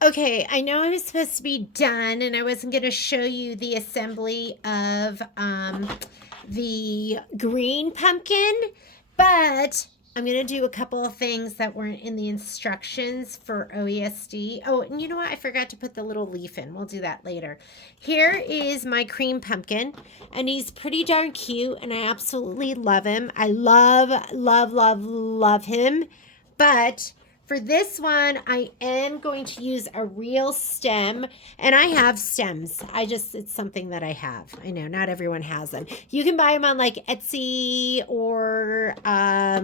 Okay, I know I was supposed to be done and I wasn't going to show you the assembly of the green pumpkin, but I'm going to do a couple of things that weren't in the instructions for OESD. Oh, and you know what? I forgot to put the little leaf in. We'll do that later. Here is my cream pumpkin, and he's pretty darn cute, and I absolutely love him. I love him, but for this one, I am going to use a real stem, and I have stems. It's something that I have. I know not everyone has them. You can buy them on like Etsy or I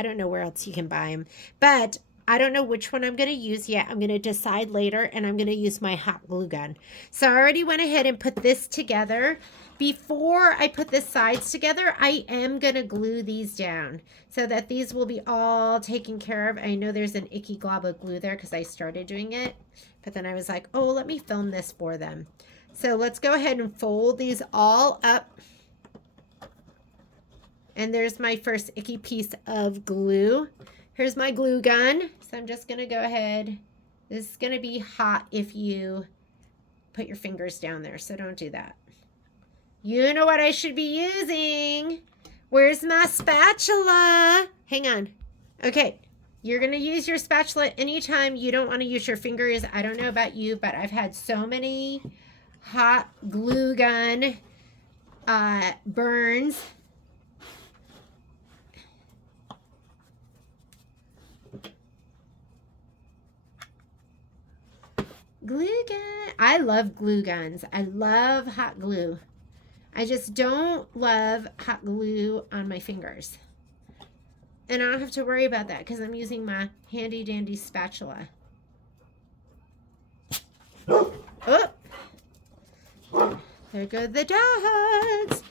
don't know where else you can buy them, but I don't know which one I'm going to use yet. I'm going to decide later, and I'm going to use my hot glue gun. So I already went ahead and put this together. Before I put the sides together, I am going to glue these down so that these will be all taken care of. I know there's an icky glob of glue there because I started doing it, but then I was like, oh, let me film this for them. So let's go ahead and fold these all up. And there's my first icky piece of glue. Here's my glue gun. So I'm just going to go ahead. This is going to be hot if you put your fingers down there, so don't do that. You know what I should be using. Where's my spatula? Hang on. Okay, you're going to use your spatula anytime you don't want to use your fingers. I don't know about you, but I've had so many hot glue gun burns. Glue gun. I love glue guns. I love hot glue. I just don't love hot glue on my fingers. And I don't have to worry about that because I'm using my handy dandy spatula. Oh, there go the dogs.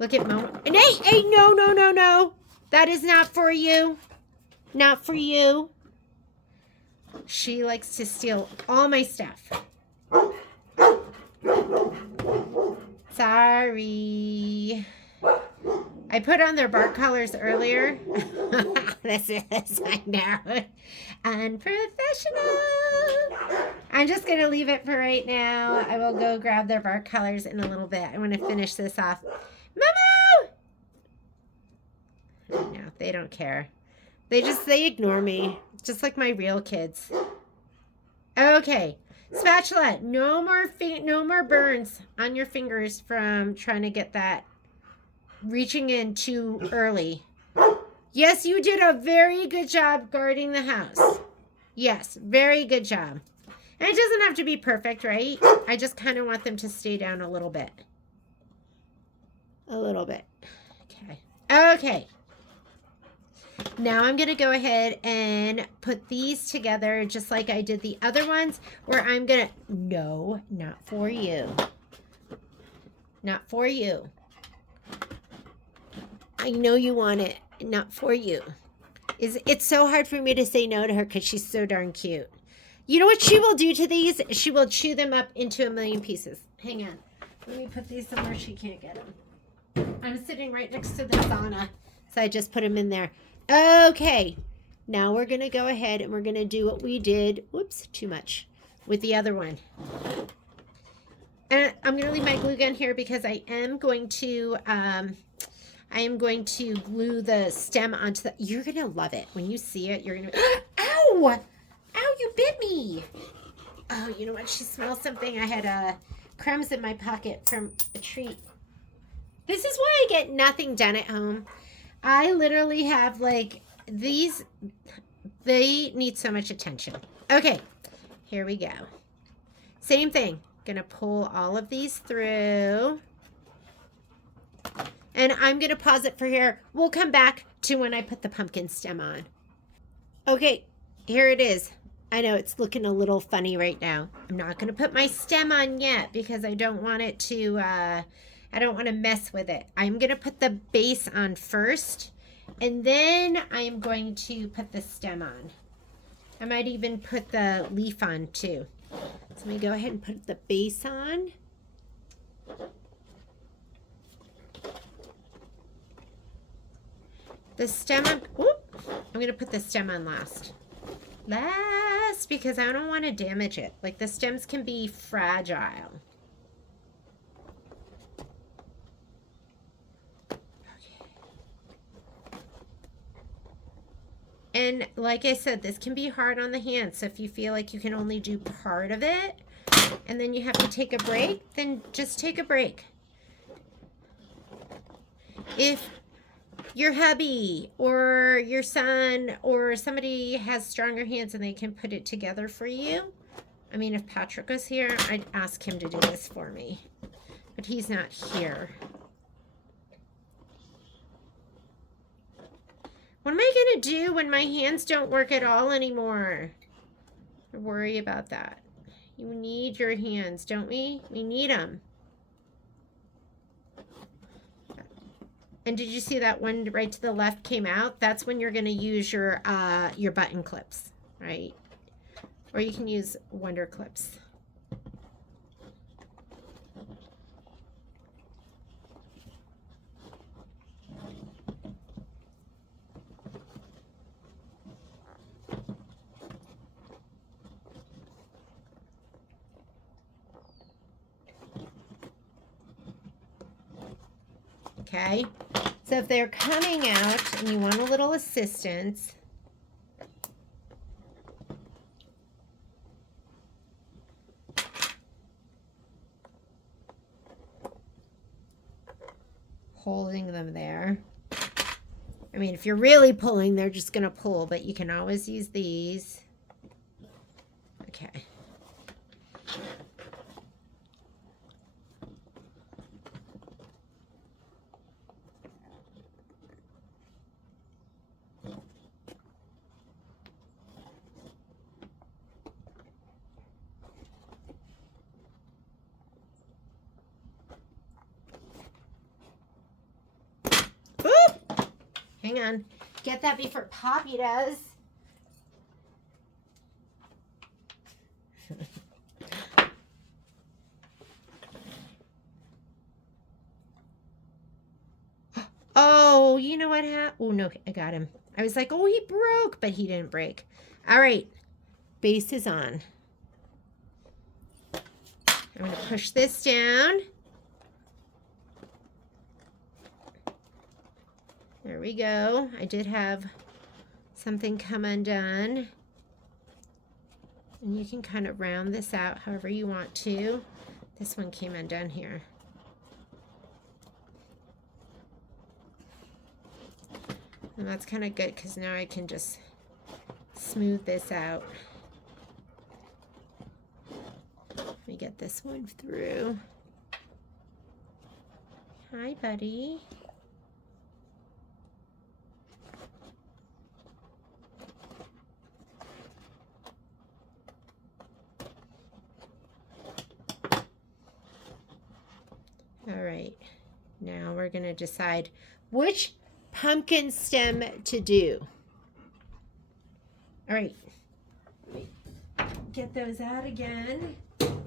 Look at Mom. And hey, no. That is not for you. Not for you. She likes to steal all my stuff. Sorry. I put on their bark collars earlier. This is, I know. Unprofessional. I'm just going to leave it for right now. I will go grab their bark collars in a little bit. I want to finish this off. Momo! No, they don't care. They ignore me. Just like my real kids. Okay. Spatula. No more burns on your fingers from trying to get that reaching in too early. Yes, you did a very good job guarding the house. Yes, very good job. And it doesn't have to be perfect, right? I just kind of want them to stay down a little bit. A little bit. Okay. Okay. Now I'm going to go ahead and put these together just like I did the other ones, where I'm going to... No, not for you. Not for you. I know you want it. Not for you. It's so hard for me to say no to her because she's so darn cute. You know what she will do to these? She will chew them up into a million pieces. Hang on. Let me put these somewhere she can't get them. I'm sitting right next to the sauna, so I just put them in there. Okay. Now we're going to go ahead and we're going to do what we did. Whoops, too much. With the other one. And I'm going to leave my glue gun here because I am going to glue the stem onto the... You're going to love it. When you see it, you're going to... Ow! Ow, you bit me! Oh, you know what? She smells something. I had crumbs in my pocket from a treat. This is why I get nothing done at home. I literally have, like, these... They need so much attention. Okay, here we go. Same thing. Gonna pull all of these through. And I'm going to pause it for here. We'll come back to when I put the pumpkin stem on. Okay, here it is. I know it's looking a little funny right now. I'm not going to put my stem on yet because I don't want it to, I don't want to mess with it. I'm going to put the base on first, and then I'm going to put the stem on. I might even put the leaf on too. So let me go ahead and put the base on. The stem, I'm going to put the stem on last. Less, because I don't want to damage it. Like, the stems can be fragile. And like I said, this can be hard on the hands. So if you feel like you can only do part of it and then you have to take a break, then just take a break. If your hubby or your son or somebody has stronger hands and they can put it together for you. I mean, if Patrick was here, I'd ask him to do this for me. But he's not here. What am I going to do when my hands don't work at all anymore? I worry about that. You need your hands, don't we? We need them. And did you see that one right to the left came out? That's when you're going to use your button clips, right? Or you can use Wonder clips. Okay, so if they're coming out and you want a little assistance, holding them there. I mean, if you're really pulling, they're just going to pull, but you can always use these. Okay. Hang on. Get that before Poppy does. Oh, you know what happened? Oh, no, I got him. I was like, oh, he broke, but he didn't break. All right. Base is on. I'm going to push this down. There we go. I did have something come undone. And you can kind of round this out however you want to. This one came undone here. And that's kind of good because now I can just smooth this out. Let me get this one through. Hi, buddy. All right, now we're going to decide which pumpkin stem to do. All right, let me get those out again.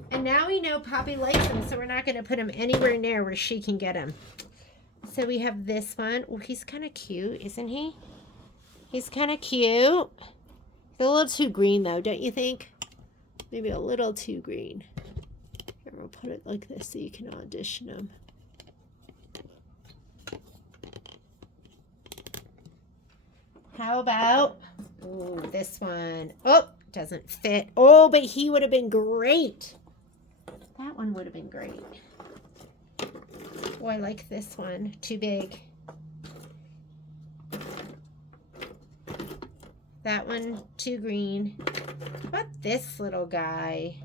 And now we know Poppy likes them, so we're not going to put them anywhere near where she can get them. So we have this one. Oh, he's kind of cute, isn't he? He's kind of cute. He's a little too green, though, don't you think? Maybe a little too green. Here, we'll put it like this so you can audition them. How about this one? Oh, doesn't fit. Oh, but he would have been great. That one would have been great. Oh, I like this one. Too big. That one, too green. How about this little guy?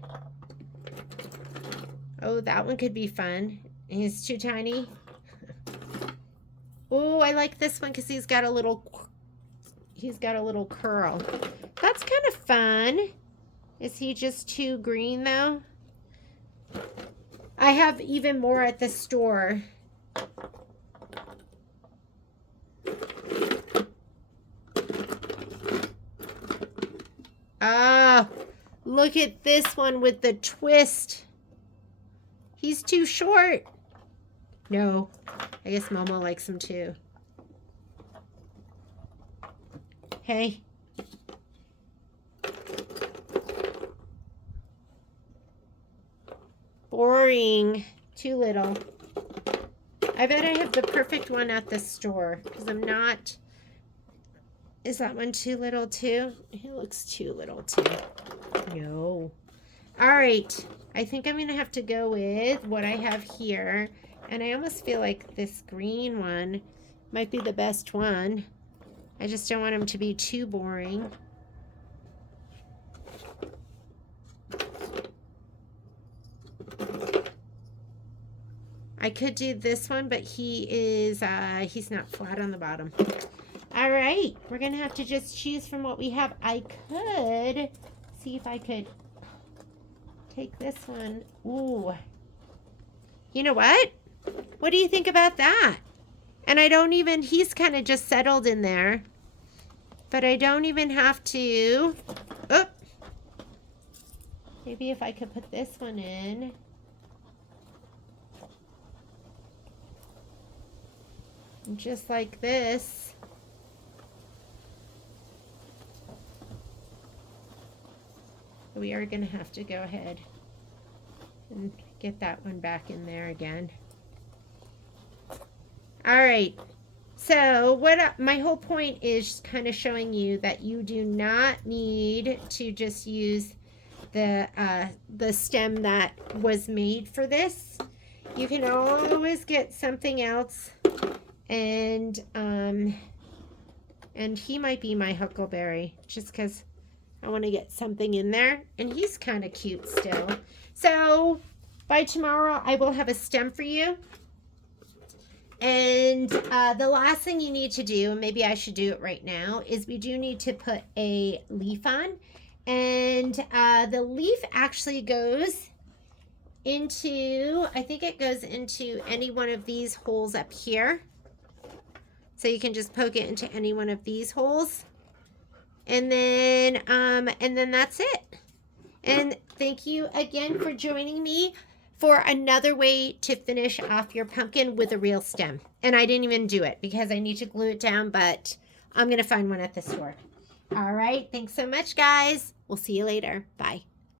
Oh, that one could be fun. He's too tiny. Oh, I like this one because he's got a little curl. That's kind of fun. Is he just too green though? I have even more at the store. Ah, look at this one with the twist. He's too short. No, I guess Momo likes him too. Hey. boring. Too little. I bet I have the perfect one at the store because I'm not. Is that one too little too? It looks too little too. No. All right. I think I'm going to have to go with what I have here. And I almost feel like this green one might be the best one. I just don't want them to be too boring. I could do this one, but he's not flat on the bottom. All right, we're gonna have to just choose from what we have. I could see if I could take this one. Ooh, you know what? What do you think about that? And I don't even, he's kind of just settled in there, but I don't even have to, oh, maybe if I could put this one in. Just like this. We are going to have to go ahead and get that one back in there again. All right. So my whole point is kind of showing you that you do not need to just use the stem that was made for this. You can always get something else. And he might be my huckleberry just because I want to get something in there. And he's kind of cute still. So by tomorrow, I will have a stem for you. And the last thing you need to do, and maybe I should do it right now, is we do need to put a leaf on. And the leaf actually goes into, I think it goes into any one of these holes up here. So you can just poke it into any one of these holes. And then that's it. And thank you again for joining me for another way to finish off your pumpkin with a real stem. And I didn't even do it because I need to glue it down, but I'm going to find one at the store. All right. Thanks so much, guys. We'll see you later. Bye.